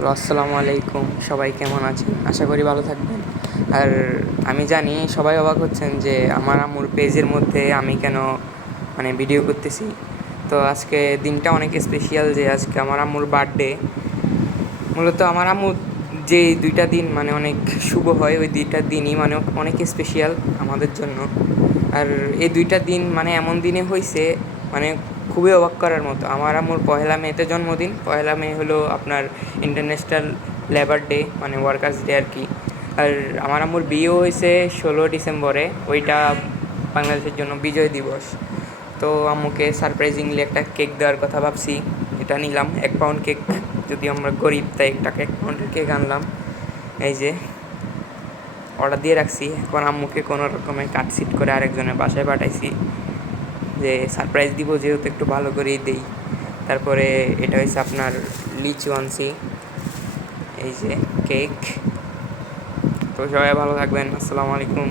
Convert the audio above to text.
তো আসসালামু আলাইকুম, সবাই কেমন আছেন? আশা করি ভালো থাকবেন। আর আমি জানি সবাই অবাক হচ্ছেন যে আমার আম্মুর পেজের মধ্যে আমি কেন ভিডিও করতেছি। তো আজকে দিনটা অনেক স্পেশাল, যে আজকে আমার আম্মুর বার্থডে। মূলত আমার আম্মুর যে দুইটা দিন অনেক শুভ হয়, ওই দুইটা দিনই অনেক স্পেশাল আমাদের জন্য। আর এই দুইটা দিন এমন দিনে হয়েছে, মানে খুবই অবাক করার মতো। আমার আম্মুর পহেলা মেতে জন্মদিন। পহেলা মে হলো আপনার international labour day, workers day আর কি। আর আমার আম্মুর বিয়েও হয়েছে 16 ডিসেম্বরে, ওইটা বাংলাদেশের জন্য বিজয় দিবস। তো আম্মুকে সারপ্রাইজিংলি একটা কেক দেওয়ার কথা ভাবছি, এটা নিলাম 1 পাউন্ড কেক। যদি আমরা গরিব তাই একটা 1 পাউন্ডের কেক আনলাম। এই যে অর্ডার দিয়ে রাখছি, এখন আম্মুকে কোনো রকমে কাটছিট করে আরেকজনের বাসায় পাঠাইছি, যে সারপ্রাইজ দিব যেহেতু একটু ভালো করেই দেই। তারপরে এটা হচ্ছে আপনার লিচু আনছি, এই যে কেক। তো সবাই ভালো থাকবেন, আসসালামু আলাইকুম।